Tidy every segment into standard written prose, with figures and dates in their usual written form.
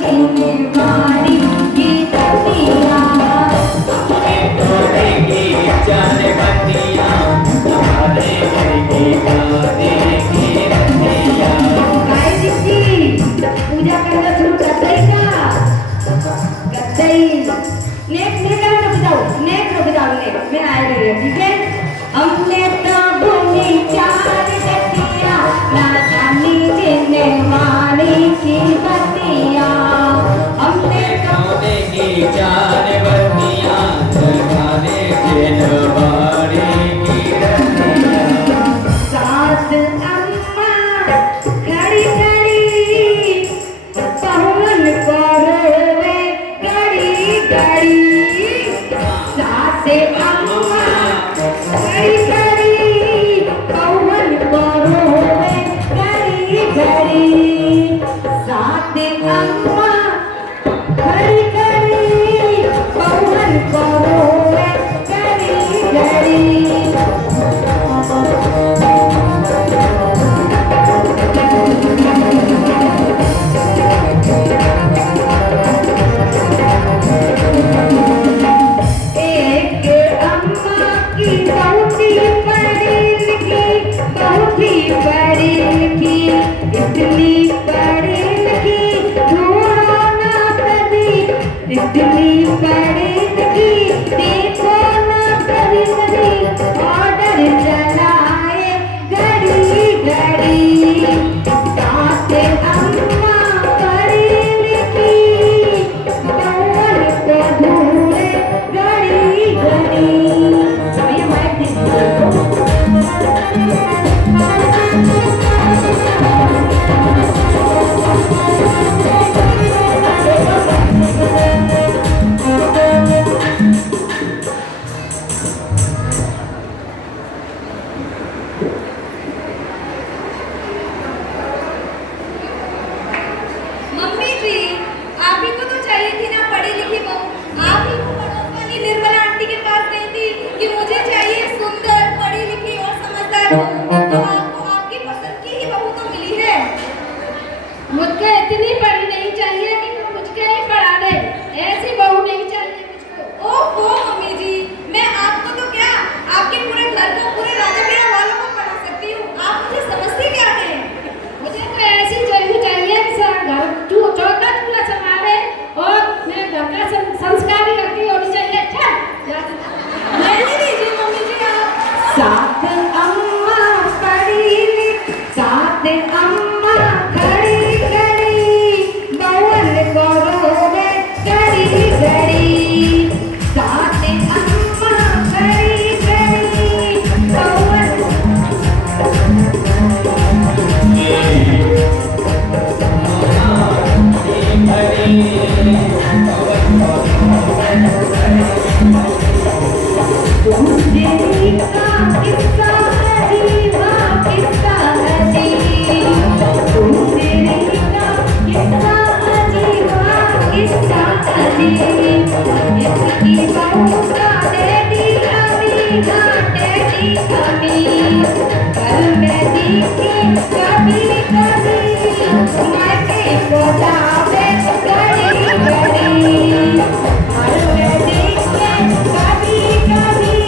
जिम्मेवारी की रतिया तोड़ेगी जाने बतिया हमारे घर की गानेगी रतिया। गाय दीदी पूजा करना शुरू कर देगा नेक नेक रुक जाओ नेक मैं आ रही हूँ ठीक है। हमने तो भूमि चार गतिया ना जानी जिम्मेवारी की बतिया हमने तो तोड़ेगी जाने बतिया हमारे जिम्मेवारी की रतिया। साथ अम्मा खड़ी खड़ी पवन करोवे गड़ी गड़ी साथ अम्मा खड़ी खड़ी पवन करोवे गड़ी गड़ी साथ अम्मा खड़ी खड़ी पवन करोवे गड़ी गड़ी एक अम्मा की बहुत ही बड़ी लिखी इतनी बड़ी लिखी ढूंढो ना कभी इतनी बड़ी लिखी देखो ना कभी ऑर्डर चलाए घड़ी घड़ी साथ अम्मा बड़ी लिखी पवन को ढूंढे घड़ी घड़ी भैया माइक दीजिए। मम्मी जी, आप ही को तो चाहिए थी ना पढ़ी लिखी बहू। आप ही को पड़ोस वाली निर्मला आंटी के पास गई थी कि मुझे चाहिए सुंदर पढ़ी लिखी और समझदार बहू। तो आपको आपकी पसंद की ही बहू तो मिली है। मुझको इतनी पढ़ी नहीं चाहिए कि मुझको ही पढ़ा दे, ऐसी बहू नहीं चाहिए मुझको। ओहो मम्मी जी, मैं आपको तो क्या आपके पूरे घर को पूरे राजा वालों को पढ़ा सकती हूँ। आप मुझे समझती क्या है? मुझे तो ऐसी जरूर चाहिए कि घर चौका चूल्हा संभाले और मैं घर का संस्कारी लड़की होनी चाहिए। अच्छा रहने दीजिए मम्मी जी आप। साथ अम्मा साथ अम्मा खड़ी खड़ी पवन करोवे घड़ी घड़ी साथ अम्मा खड़ी खड़ी पवन तेरी का किस्सा अजीबा किस्सा अजीब तेरी का किस्सा अजीबा किस्सा अजीब इसकी बहू का डैडी अमीना डैडी अमीर कल मैं दिखी कभी कभी मायके को जावे घड़ी घड़ी कल मैं दिखी कभी कभी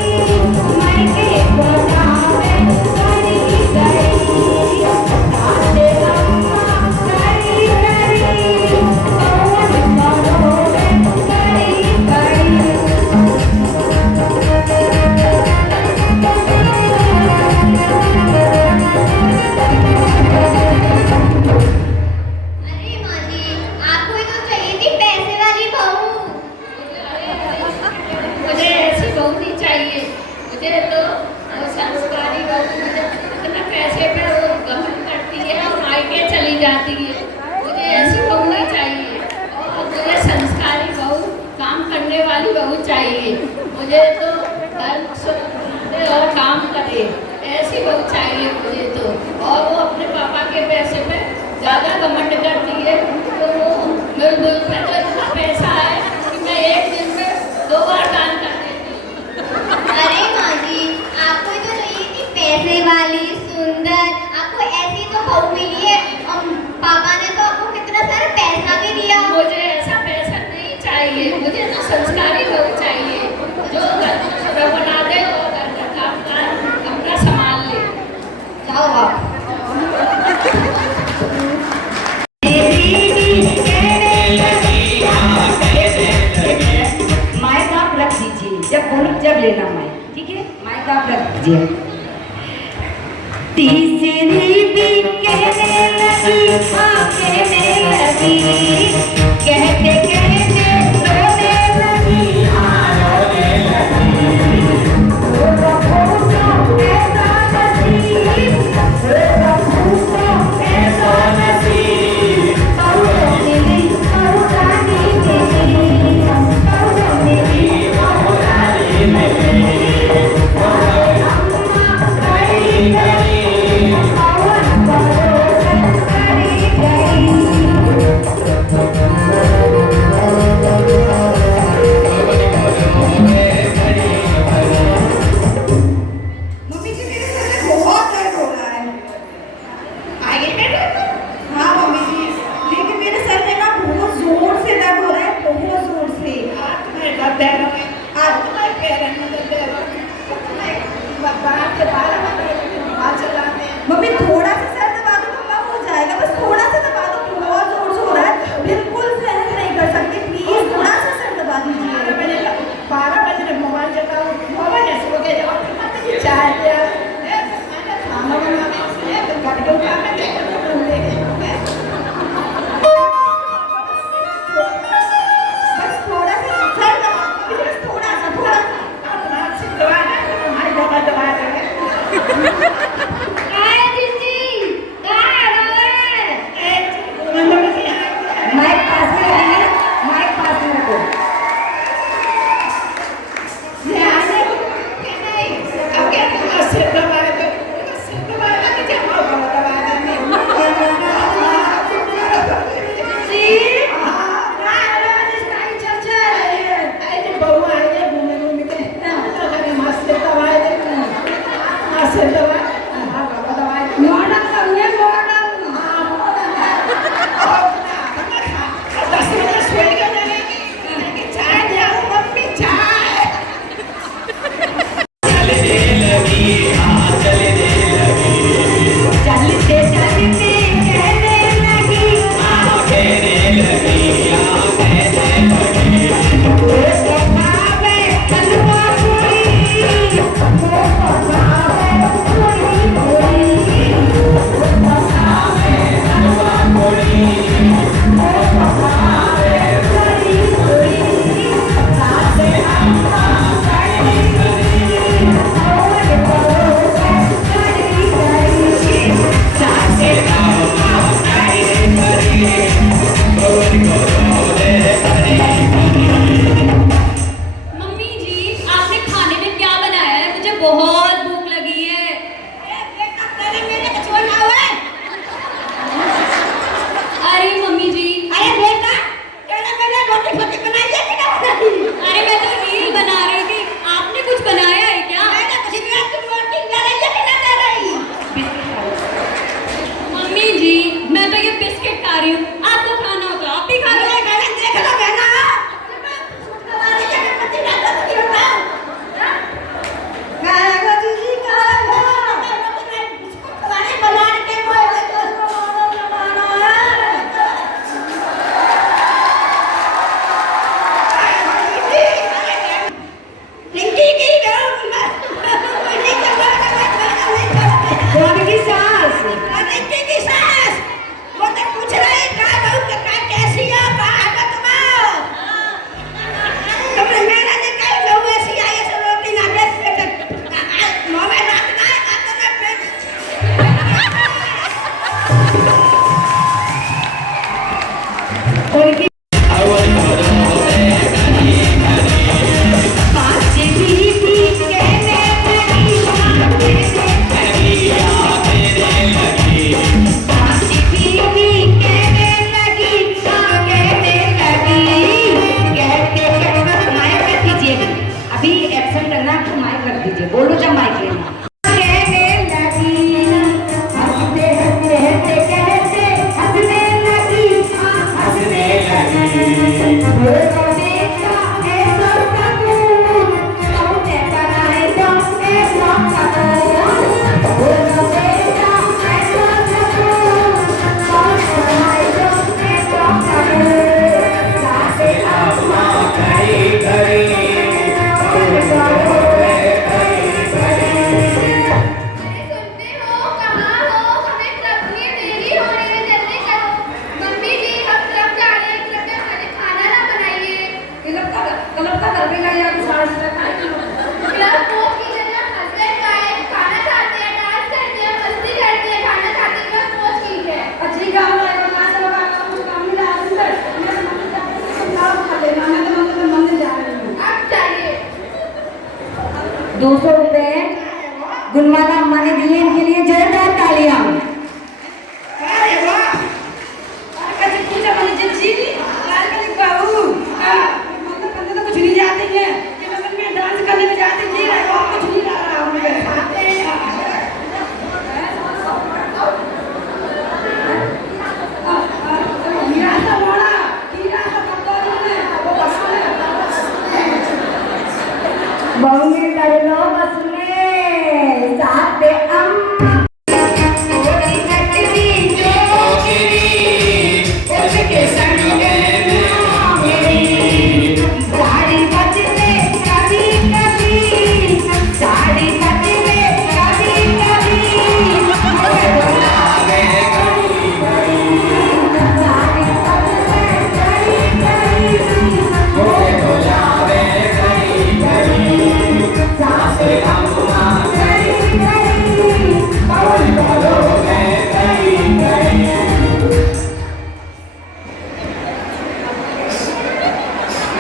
मायके को जावे घड़ी घड़ी साथ अम्मा घड़ी घड़ी पवन करोवे घड़ी घड़ी अरे माँ जी, आपको ही तो चाहिए थी पैसे वाली बहू। मुझे ऐसी बहू नहीं चाहिए। मुझे तो संस्कारी बहू, इतना पैसे पे वो घमंड करती है और मायके चली जाती है। मुझे ऐसी बहू नहीं चाहिए और मुझे संस्कारी बहू, काम करने वाली बहू चाहिए। मुझे तो घर से और काम करे ऐसी बहू चाहिए मुझे तो। और वो अपने पापा के पैसे पे ज़्यादा घमंड करती है। तो वो मेरे दिल पे तो इतना पैसा है कि मैं एक दिन में 2 बार दान कर देती हूँ। अरे माँ जी, आपको ही तो चाहिए थी पैसे वाली सुंदर। आपको ऐसी तो बहू मिली है और पापा ने तो आपको कितना सारा पैसा भी दिया। दीजिए। तीसरी भी कहने लगी, हाँ कहने लगी, कहते कहते रोने लगी, हाँ रोने लगी। ओ रखो ऐसा नसीब, ओ रखो ऐसा नसीब, बहु मिली बहु रानी मिली, बहु मिली बहु रानी मिली। मम्मी जी मेरे सर में बहुत दर्द हो रहा है। आगे में दर्द? हाँ मम्मी जी, लेकिन मेरे सर में ना बहुत जोर से दर्द हो रहा है, बहुत जोर से। आज तुम्हें दर्द है ना? आज तुम्हारे पैर में दर्द है ना? तुम्हें बाहर के बाल चलाते हैं। मम्मी थोड़ा सा सर दबा दो तो कम हो जाएगा, बस थोड़ा सा दबा दो, बहुत जोर से हो रहा है, बिल्कुल सहन नहीं कर सकती, प्लीज थोड़ा सा सर दबा दीजिए। 12 बजे तक मोबाइल चलाओ, मोबाइल ऐसे हो गया चाय खाना बनाने गड्ढे उठाने बस थोड़ा सा सर दबा, बस थोड़ा सा तुम्हारी दबा दबा माइक पास में रखेंगे, माइक पास में रखो। 200 रुपए गुणमाला अम्मा ने दिए, इनके लिए जोरदार तालियां। अरे वाह, कैसे पूछा मैंने जी लाल बाबू, मतलब बंदे तो कुछ नहीं जाते हैं कि मतलब मैं डांस करने में जाते जी रहा हूँ, कुछ नहीं ला रहा हूँ मैं। हीरा सा मोड़ा, हीरा सा कटोरी में वो बस बहुमी कर लो बस में साथ अम्मा थोड़ी कटरी जो उसके संग में मेरी साड़ी बदले कभी कभी, साड़ी बदले कभी कभी, साड़ी बदले कभी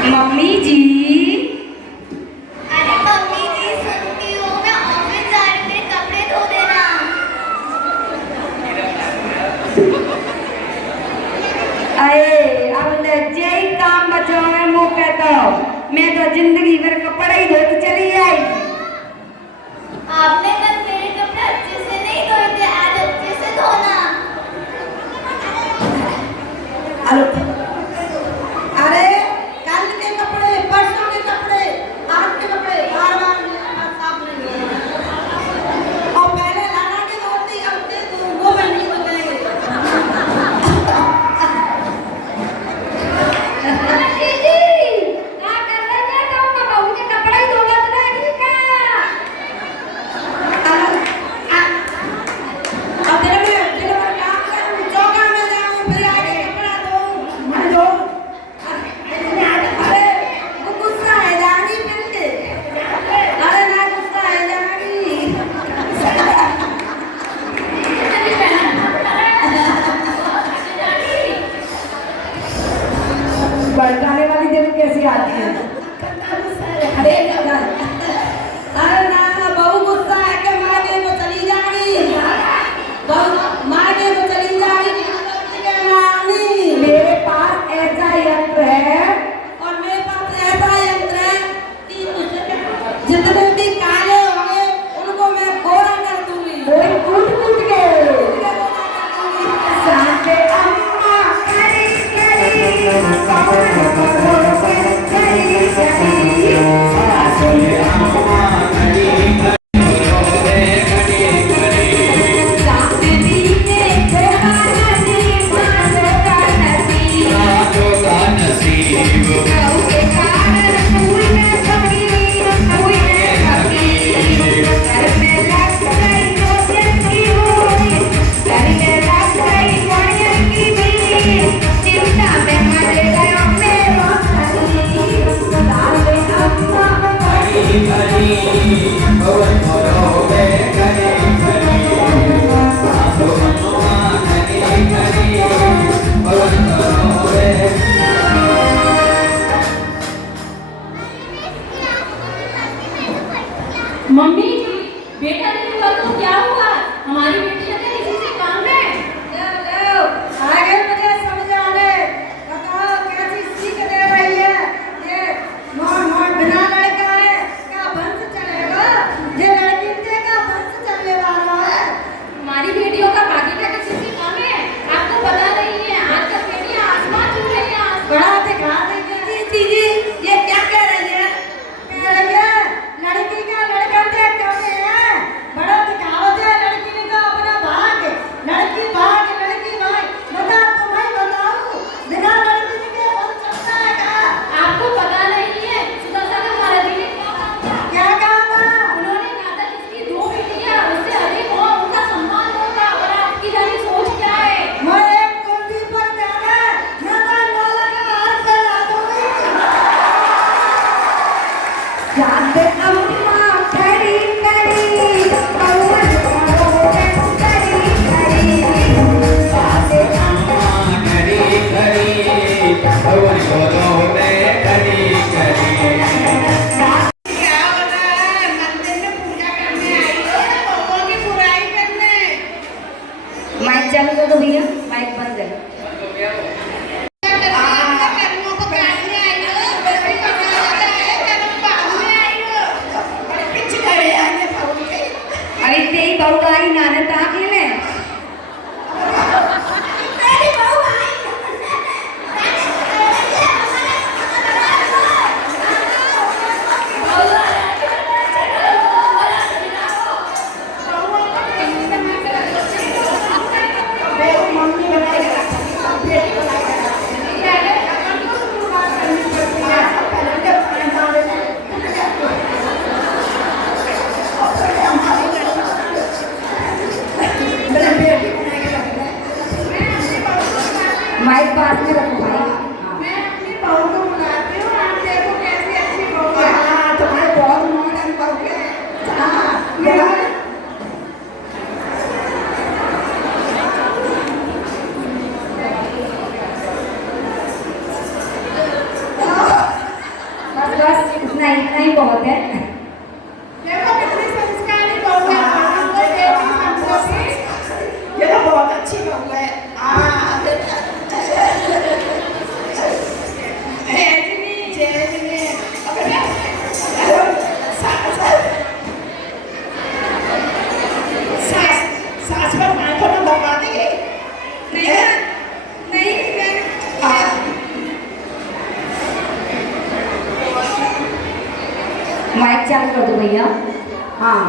मम्मी जी। अरे मम्मी जी सुनती हूँ, मैं ऑफिस जा रही हूँ, मेरे कपड़े धो देना। अरे अब लज्जे ही काम बचो है मुंह पे तो मैं तो जिंदगी भर कपड़ा ही धोती चली आई। आपने कल मेरे कपड़े अच्छे से नहीं धोए थे, आज अच्छे से धोना। अरे कल के कपड़े, परसों के कपड़े, आज के कपड़े बार बार साफ नहीं धोना। और पहले लाना के धोती, अब के वो बन नहीं धोएंगे। भड़काने वाली जरूर कैसी आती है। अरे ना बहू गुस्सा है कि मार्केट में चली जाएगी, बहू मार्केट में चली जाएगी। मेरे पास ऐसा यंत्र है और मेरे पास ऐसा यंत्र है कि जितने भी काले होंगे उनको मैं गोरा कर दूंगी। कोई टूट टूट के साथ अम्मा करी करी कौन करोगे करी करी सासुरे अम्मा करी साथ दीने धोखा नसीब धोखा नसीब का नसीब कहू के कारण फूल में फकीर घर में लग गई रोशन की हुई, घर में लग गई बढ़िया की भी चिंता में मर गया मेरा हरी साथ अम्मा करी भवन भरोगे करी सासु अम्मा करी भवन भरोगे। मम्मी जी, बेटा नहीं हुआ तो क्या हुआ? हमारी बेटी अगर इसी से काम है। लो, आगे मुझे समझाने बताओ कैसी सीख दे रही है। ये नॉन बिना लड़का है क्या वंश चलेगा? ये लड़की से क्या वंश चलने वाला है? हमारी बेटियों का बाकी का किसी से काम है? आपको पता नहीं है, आजकल बेटियां आसमान छू रही हैं। बड़ा दिखा देगी दीदी, ये क्या कह रही है? कह रही है लड़की का लड़का देख करते हैं, बड़ा दिखावत है। लड़की ने कहा अपना भाग, लड़की भाग लड़की भाग। बता तुम्हें बताऊं बिना लड़की के क्या बन सकता है क्या? आपको पता नहीं है, सुदर्शन हमारे जी ने क्या कहा था? क्या कहा था? उन्होंने कहा था जिसकी 2 बेटियां उससे अधिक हो उनका सम्मान होगा। और आपकी जानी सोच क्या है? मैं एक कुर्सी पर जाना मैं तो नौला का हाथ से ला दूंगी। साथ अम्मा खड़ी करी कौन करोगे करी करी साथ अम्मा करी भवन भरोगे करी क्या होता है मंदिर माइक पास में रखो भाई। हाँ। मैं अपनी बहू को बुलाती हूँ, आप देखो कैसी अच्छी बहू है। हाँ, तुम्हारे बहुत मॉडर्न बहू है। हाँ, बोला। बस बस इतना ही बहुत है। देखो कितनी संस्कारी बहू है, हमको देवी संस्कृति। ये तो बहुत अच्छी बहू है। हाँ, जेजनी। अगर सास पर माँ को ना दबा देगी। नहीं नहीं मैं माइक चालू कर दो भैया। हाँ,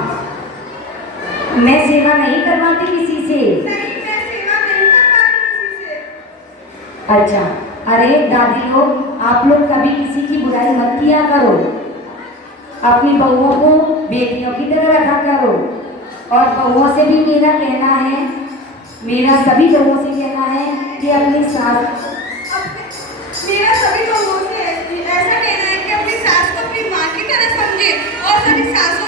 मैं सेवा नहीं करवाती किसी से। नहीं मैं सेवा नहीं कर पाती किसी से। अच्छा, अरे दादी लोग, आप लोग कभी किसी की बुराई मत किया करो। अपनी बहुओं को बेटियों की तरह रखा करो। और बहुओं से भी मेरा कहना है, मेरा सभी बहुओं से कहना है कि अपनी सास मेरा सभी लोगों से ऐसा कहना है कि अपनी सास को अपनी माँ की तरह समझे, और सभी सासों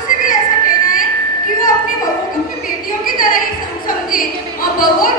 से भी ऐसा कहना है कि वो अपनी बहुओं को अपनी बेटियों की तरह ही समझे, और बहुओं और